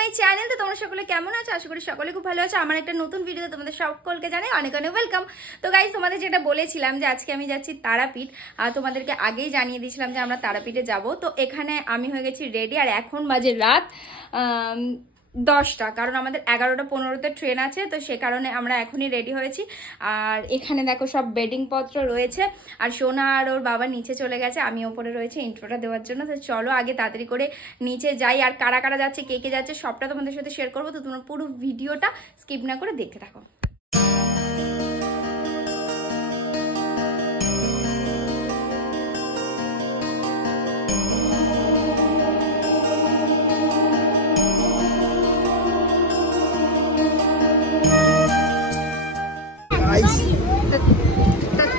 My channel. তো তোমরা সকলে কেমন আছো? আশা করি সকলে খুব ভালো আছো। আমার একটা নতুন ভিডিওতে তোমাদের সকলকে জানাই অনেক অনেক ওয়েলকাম। তো গাইস, তোমাদের যেটা বলেছিলাম যে আজকে আমি যাচ্ছি তারাপীঠ, আর তোমাদেরকে আগেই জানিয়ে দিয়েছিলাম যে আমরা তারাপীঠে যাব। তো এখানে আমি হয়ে গেছি রেডি, আর এখন বাজে রাত 10টা, কারণ আমাদের 11টা 15তে ট্রেন আছে। তো সে কারণে আমরা এখনই রেডি হয়েছি। আর এখানে দেখো সব বেডিং পত্র রয়েছে, আর সোনা আর ওর বাবা নিচে চলে গেছে, আমি ওপরে রয়েছে ইন্ট্রোটা দেওয়ার জন্য। তো চলো আগে তাড়াতাড়ি করে নিচে যাই, আর কারা কারা যাচ্ছে, কে কে যাচ্ছে সবটা তোমাদের সাথে শেয়ার করবো। তো তোমরা পুরো ভিডিওটা স্কিপ না করে দেখতে থাকো।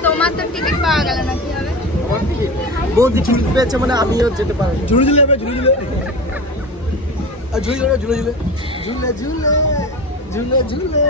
তোমার তো টিকিট পাওয়া গেল না, কি হবে? বৌদি টিকিট পেয়েছে মানে আমিও যেতে পারবো। ঝুলে ঝুলে ঝুলে ঝুলে ঝুলে ঝুলে ঝুলে ঝুলে ঝুলে ঝুলে ঝুলে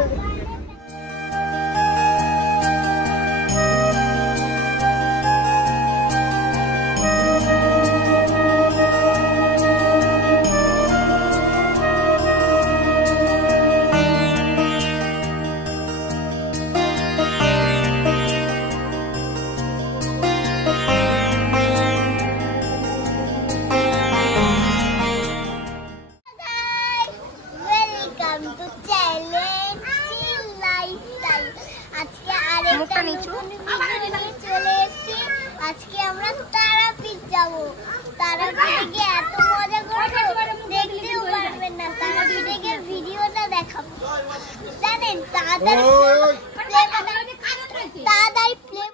আজকে আমরা তারাপীঠ যাব। তারাপীঠে গিয়ে এত মজা করব, দেখতেও পারবেন না। তারাপীঠে গিয়ে ভিডিওটা দেখাবো, জানেন? তাড়াতাড়ি প্লে।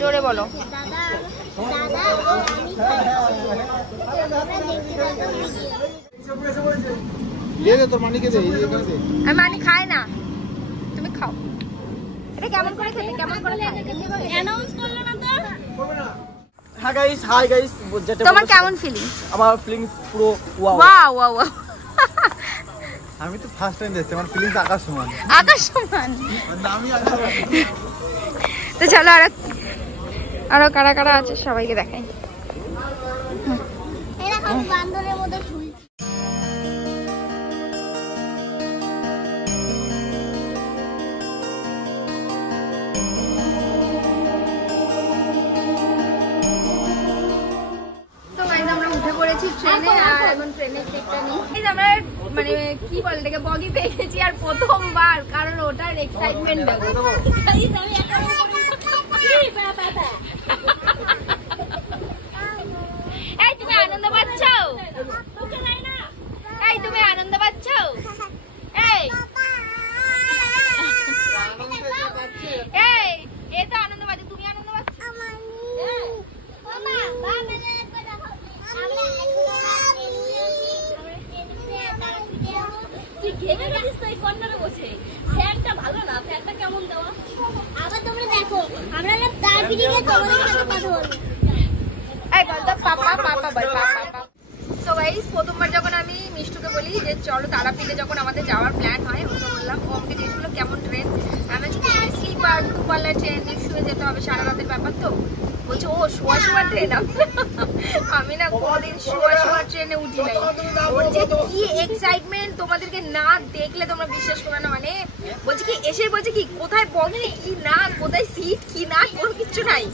জোরে বলো। মানি খায় না, তুমি খাও। এটা কেমন করে খেতে, কেমন করে অ্যানাউন্স করলো না তো? Hi guys, hi guys. তোমার কেমন ফিলিংস? আমার ফিলিংস পুরো ওয়াও ওয়াও ওয়াও। আমি তো ফার্স্ট টাইম দেখছি, আমার ফিলিংস আকাশ সমান। আকাশ সমান আমি আকাশ সমান। তো চলো আরো কারা কারা আছে সবাইকে দেখাই। এরকম বান্দরের মতো শুই। আমরা উঠে পড়েছি ট্রেনে, আর এখন ট্রেনের সিটটা নিই। আমরা মানে কি বলে এটাকে বগি পেয়ে গেছি, আর প্রথমবার, কারণ ওটার এক্সাইটমেন্ট দেখো। এই তুমি আনন্দ পাচ্ছ? এই তুমি আনন্দ পাচ্ছ? এই এই তো আনন্দ পাচ্ছ, তুমি আনন্দ পাচ্ছ? তুই ঘেমে গেছিস তো এই কর্নারে বসে। ফ্যানটা ভালো না, ফ্যানটা কেমন দেওয়া? আবার তোমরা দেখো, আমরা তার ভিডিওতে তোমাদের সাথে কথা বলবো। এই বল তো পাপা পাপা বল পাপা। সো গাইস, প্রথমবার যখন আমি মিষ্টুকে বলি যে চলো তারাপীঠে, যখন আমাদের যাওয়ার প্ল্যান হয়, ওকে বললাম, ও আমাকে জিজ্ঞেস করলো কেমন ট্রেন। আমি স্লিপার 2 ট্রেন, শুয়ে যেতে হবে, সারা রাতের ব্যাপার। তো বলছে ও শোয়া ট্রেন। আমি না কোনদিন শোয়া ট্রেনে উঠি নাই। বলছে কি এক্সাইটমেন্ট, তোমাদেরকে না দেখলে তোমরা বিশ্বাস করবে না। মানে বলছে কি, এসে বলছে কি কোথায় বগি কি না, কোথায় সিট কি না, কোনো কিছু নাই।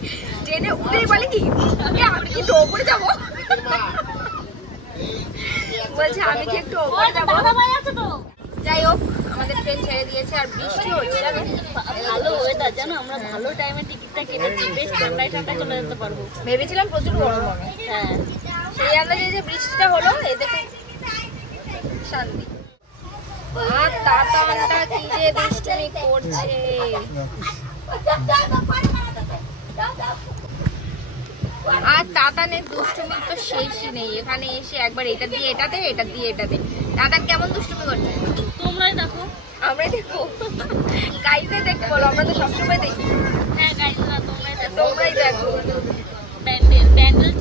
ট্রেনে উঠেই বলে কি আমি কি একটু ওপরে যাবো। বলছে আমি কি একটু ওপরে যাবো। যাই হোক, আমাদের ট্রেন ছেড়ে দিয়েছে, আর বৃষ্টি হচ্ছে। ভালো ওয়েদার, জানো আমরা ভালো টাইমে টিকিটটা কেটেছি, বেশ ঠান্ডায় চলে যেতে পারবো। ভেবেছিলাম প্রচুর গরম হবে, হ্যাঁ সেই আন্দাজে যে বৃষ্টিটা হলো, এতে খুব শান্তি। আর তাতানটা কি যে দুষ্টুমি করছে। আর তাতানের দুষ্টুমি তো শেষই নেই। এখানে এসে একবার এটা দিয়ে এটাতে, এটা দিয়ে এটাতে। তাতান কেমন দুষ্টুমি করছে তোমরাই দেখো। আমরাই দেখো, গাইজে দেখো বলো, আমরা তো সবসময় দেখি। হ্যাঁ গাইজ না, তোমরাই দেখো। প্যান্ডেল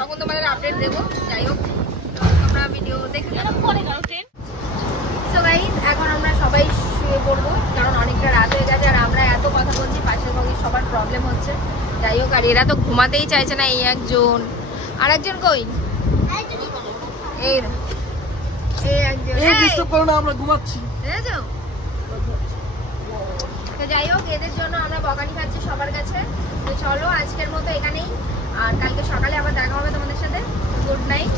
তখন তোমাদের আপডেট দেবো। যাই হোক তোমরা ভিডিও দেখে পরে কারো ট্রেন। সো গাইস এখন আমরা সবাই শুয়ে পড়বো, কারণ অনেকটা রাত হয়ে গেছে আর আমরা এত কথা বলছি, পাশের ভাগে সবার প্রবলেম হচ্ছে। যাই হোক, আর এরা তো ঘুমাতেই চাইছে না। এই একজন, আর একজন কই? এই একজন, আমরা ঘুমাচ্ছি। তো যাই হোক, এদের জন্য আমরা বকানি খাচ্ছি সবার কাছে। তো চলো আজকের মতো এখানেই, আর কালকে সকালে আবার দেখা হবে তোমাদের সাথে। Good night.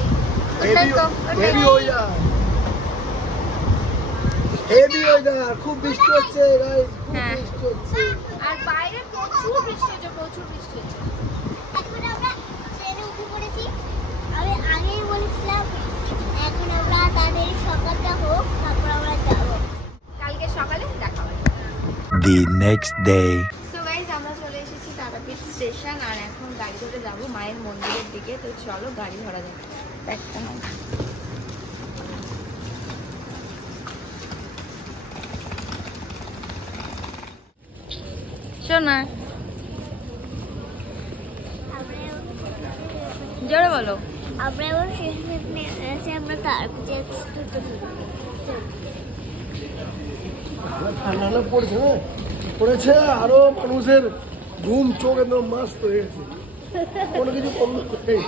খুব বৃষ্টি হচ্ছে, হ্যাঁ। বৃষ্টি হচ্ছে। আর বাইরে প্রচুর বৃষ্টি হচ্ছে, প্রচুর বৃষ্টি হচ্ছে। এখন আমরা ট্রেনে উঠে পড়েছি। আমি আগেই বলেছিলাম এখন আমরা তাদের সকালটা হোক, তারপর আমরা যাবো। কালকে সকালে দেখা হবে। The next day. So guys আমরা চলে এসেছি তারাপীঠ স্টেশন, আর এখন গাড়ি ধরে যাবো মায়ের মন্দিরের দিকে। তো চলো গাড়ি ধরা যাক। একটা নাও। শোনা জোরে বলো। আমরা এবার শেষ এসে আমরা তারপরে ঠান্ডা পড়েছে না, পড়েছে আরো মানুষের ঘুম চোখ একদম মাস্ত হয়ে গেছে, কোনো কিছু কম নেই।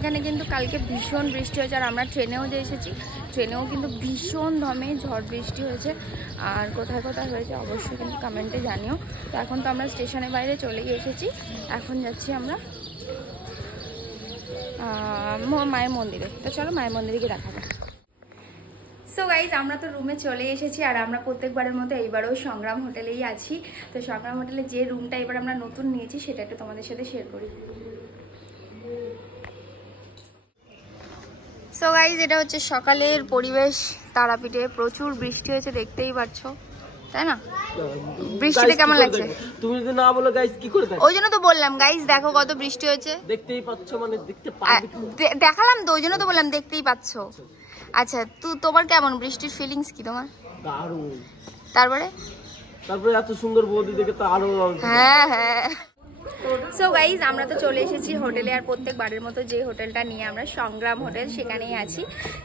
এখানে কিন্তু কালকে ভীষণ বৃষ্টি হয়েছে, আর আমরা ট্রেনেও যে এসেছি, ট্রেনেও কিন্তু ভীষণ দমে ঝড় বৃষ্টি হয়েছে। আর কোথায় কোথায় হয়েছে অবশ্যই কিন্তু কমেন্টে জানিও। তো এখন তো আমরা স্টেশনের বাইরে চলে গিয়ে এসেছি, এখন যাচ্ছি আমরা মায়ের মন্দিরে। তো চলো মায়ের মন্দিরে গিয়ে দেখা যাক। সো গাইজ আমরা তো রুমে চলে এসেছি, আর আমরা প্রত্যেকবারের মতো এইবারও সংগ্রাম হোটেলেই আছি। তো সংগ্রাম হোটেলে যে রুমটা এবার আমরা নতুন নিয়েছি সেটা একটু তোমাদের সাথে শেয়ার করি। সো গাইজ এটা হচ্ছে সকালের পরিবেশ তারাপীঠে। প্রচুর বৃষ্টি হয়েছে, দেখতেই পাচ্ছ, তাই না? বৃষ্টিতে কেমন লাগছে? তুমি যদি না বলো গাইস কি করে দেখো? ওই জন্য তো বললাম গাইজ দেখো কত বৃষ্টি হয়েছে, দেখতেই পাচ্ছ, মানে দেখতে পাবে। দেখালাম তো, ওই জন্য তো বললাম দেখতেই পাচ্ছ। আচ্ছা তোমার কেমন বৃষ্টির ফিলিংস কি তোমার? দারুণ। তারপরে এত সুন্দর বৌদি দেখে তো আরো। হ্যাঁ হ্যাঁ। সো গাইজ আমরা তো চলে এসেছি হোটেলে, আর প্রত্যেকবারের মতো যে হোটেলটা নিয়ে আমরা সংগ্রাম হোটেল সেখানেই আছি।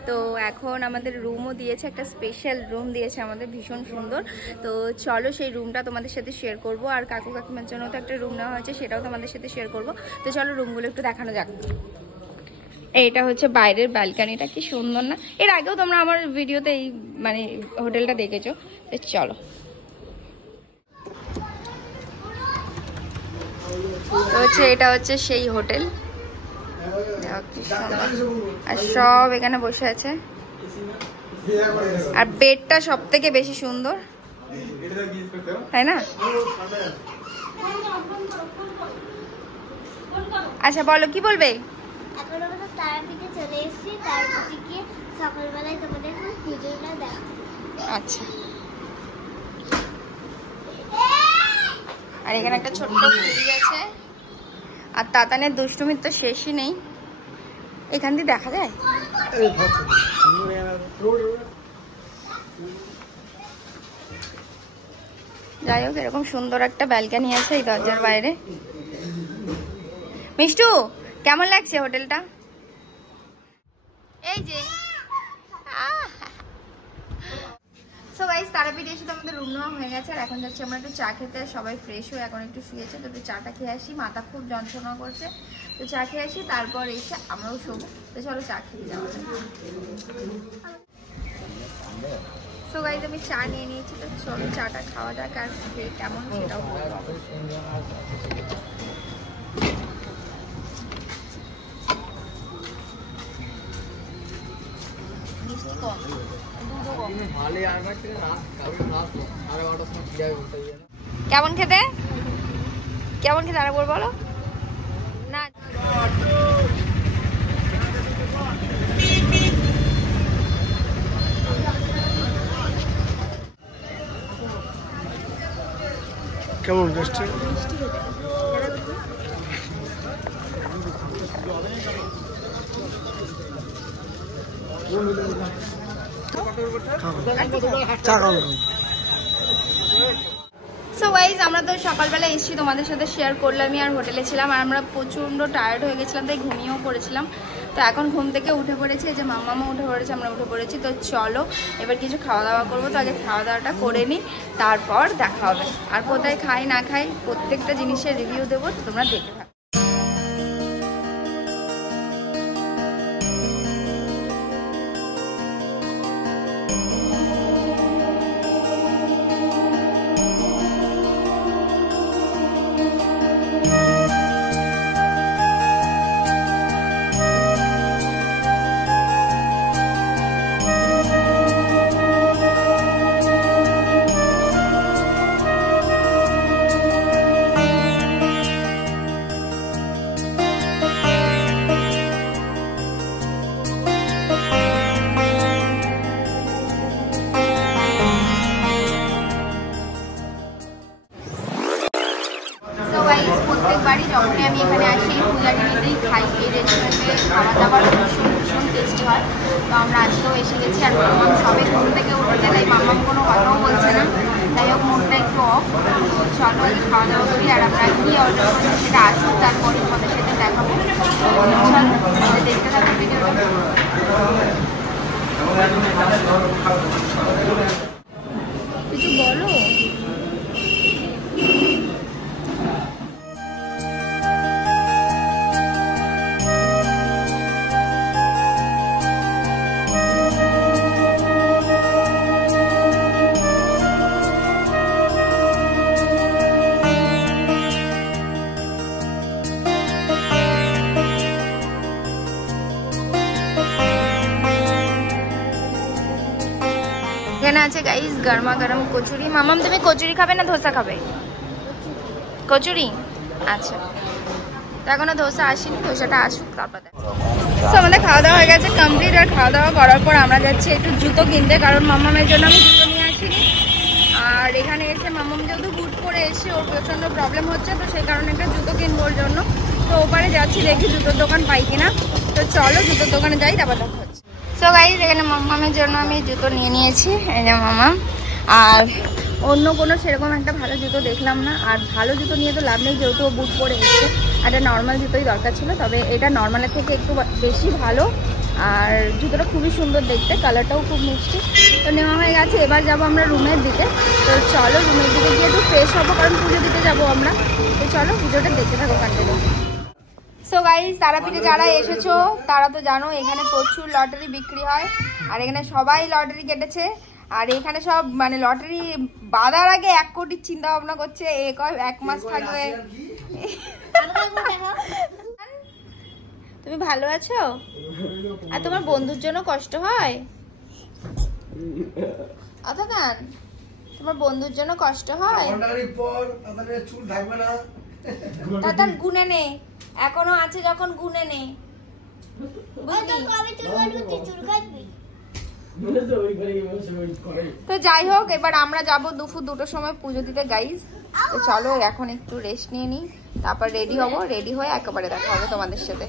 তো এখন আমাদের রুমও দিয়েছে, একটা স্পেশাল রুম দিয়েছে আমাদের, ভীষণ সুন্দর। তো চলো সেই রুমটা তোমাদের সাথে শেয়ার করব, আর কাকু কাকিমার জন্য তো একটা রুম নেওয়া হয়েছে, সেটাও তোমাদের সাথে শেয়ার করব। তো চলো রুমগুলো একটু দেখানো যাক। এইটা হচ্ছে বাইরের ব্যালকানিটা, কি সুন্দর না? এর আগেও তোমরা আমার ভিডিওতে এই মানে হোটেলটা দেখেছো। তো চলো, তো হচ্ছে এটা হচ্ছে সেই হোটেল, আর সব এখানে বসে আছে। আর বেডটা সব থেকে বেশি সুন্দর, তাই না? আচ্ছা বলো, কি বলবে? এখন আমরা তারাপীঠে চলে এসেছি, তারপরে গিয়ে সকালবেলায় তোমাদের পুজোটা দেখা। আচ্ছা, আর এখানে একটা ছোট্ট ফ্রিজ আছে, আর তাতানের দুষ্টুমির তো শেষই নেই। এখান দিয়ে দেখা যায়। যাই হোক, এরকম সুন্দর একটা ব্যালকানি আছে এই দরজার বাইরে। মিষ্টু কেমন লাগছে হোটেলটা? এই যে সো গাইস তারাপীঠে এসে তো আমাদের রুম নেওয়া হয়ে গেছে, আর এখন যাচ্ছি আমরা একটু চা খেতে। সবাই ফ্রেশ হয়ে এখন একটু শুয়েছে, তো চাটা খেয়ে আসি, মাথা খুব যন্ত্রণা করছে। তো চা খেয়ে আসি, তারপর এসে আমরাও শোবো। তো চলো চা খেতে যাওয়া যাক। সো গাইস আমি চা নিয়ে নিয়েছি, তো চলো চাটা খাওয়া যাক, আর খেয়ে কেমন সেটাও বলবো। মিষ্টি কম, দুধও কম। কেমন খেতে? কেমন খেতে আরেকবার বলো না। কেমন টেস্টি? চা খাও। সো গাইজ আমরা তো সকালবেলা এসেছি, তোমাদের সাথে শেয়ার করলামই, আর হোটেলে ছিলাম আর আমরা প্রচণ্ড টায়ার্ড হয়ে গেছিলাম, তাই ঘুমিয়েও পড়েছিলাম। তো এখন ঘুম থেকে উঠে পড়েছি, যে মাম্মামা উঠে পড়েছে, আমরা উঠে পড়েছি। তো চলো এবার কিছু খাওয়া দাওয়া করবো। তো আগে খাওয়া দাওয়াটা করে নিই, তারপর দেখা হবে। আর কোথায় খাই না খাই প্রত্যেকটা জিনিসের রিভিউ দেবো, তো তোমরা দেখতে থাকো। প্রত্যেকবারই যখনই আমি এখানে আসি পূজাটি নিতেই খাই, এই রেস্টুরেন্টে খাবার দাবার ভীষণ টেস্টি হয়। তো আমরা আজকেও এসে গেছি, আর মাম্মাম সবাই ঘুম থেকে উঠেছে, তাই মাম্মাম কোনো কথাও বলছে না, তাই হোক মুডটা একটু অফ। তো চলো আগে খাওয়া দাওয়া করি, আর আমরা কী অর্ডার করছি সেটা আসুক, তারপরে তোমাদের সাথে দেখাবো। চলো দেখতে থাকো ভিডিওটা। কিছু বলো। এখানে আছে গাইস গরমা গরম কচুরি। মামাম তুমি কচুরি খাবে না ধোসা খাবে? কচুরি, আচ্ছা। তো এখনো ধোসা আসেনি, ধোসাটা আসুক তারপর। তো আমাদের খাওয়া দাওয়া হয়ে গেছে কমপ্লিট, আর খাওয়া দাওয়া করার পর আমরা যাচ্ছি একটু জুতো কিনতে, কারণ মামামের জন্য আমি জুতো নিয়ে আসিনি। আর এখানে এসে মামাম যেহেতু বুট করে এসে ওর প্রচণ্ড প্রবলেম হচ্ছে, তো সেই কারণে একটা জুতো কিনবো ওর জন্য। তো ওপারে যাচ্ছি, দেখি জুতোর দোকান পাই কিনা। তো চলো জুতোর দোকানে যাই, তারপর দেখা হচ্ছে। সো গাইস এখানে মামামের জন্য আমি জুতো নিয়ে নিয়েছি, এই যে মামাম। আর অন্য কোনো সেরকম একটা ভালো জুতো দেখলাম না, আর ভালো জুতো নিয়ে তো লাভ নেই, যেহেতু ও বুট পরে এসছে। একটা নর্মাল জুতোই দরকার ছিল, তবে এটা নর্মালের থেকে একটু বেশি ভালো। আর জুতোটা খুবই সুন্দর দেখতে, কালারটাও খুব মিষ্টি। তো নেওয়া হয়ে গেছে, এবার যাবো আমরা রুমের দিকে। তো চলো রুমের দিকে গিয়ে একটু ফ্রেশ হবো, কারণ পুজো দিতে যাবো আমরা। তো চলো ভিডিওটা দেখতে থাকো কন্টিনিউ। সো গাইস তারাপীঠে যারা এসেছো তারা তো জানো এখানে প্রচুর লটারি বিক্রি হয়, আর এখানে সবাই লটারি কেটেছে। আর এখানে সব মানে লটারি বাঁধার আগে 1 কোটির চিন্তা ভাবনা করছে, এক মাস থাকবে। তুমি ভালো আছো? আর তোমার বন্ধুর জন্য কষ্ট হয়? অতকান তোমার বন্ধুর জন্য কষ্ট হয়? তার গুনে নে, এখনো আছে যখন গুনে নে, তো যাই হোক এবার আমরা যাবো দুপুর 2টোর সময় পুজো দিতে গাইজ। তো চলো এখন একটু রেস্ট নিয়ে নিই, তারপর রেডি হবো, রেডি হয়ে একেবারে দেখা হবে তোমাদের সাথে।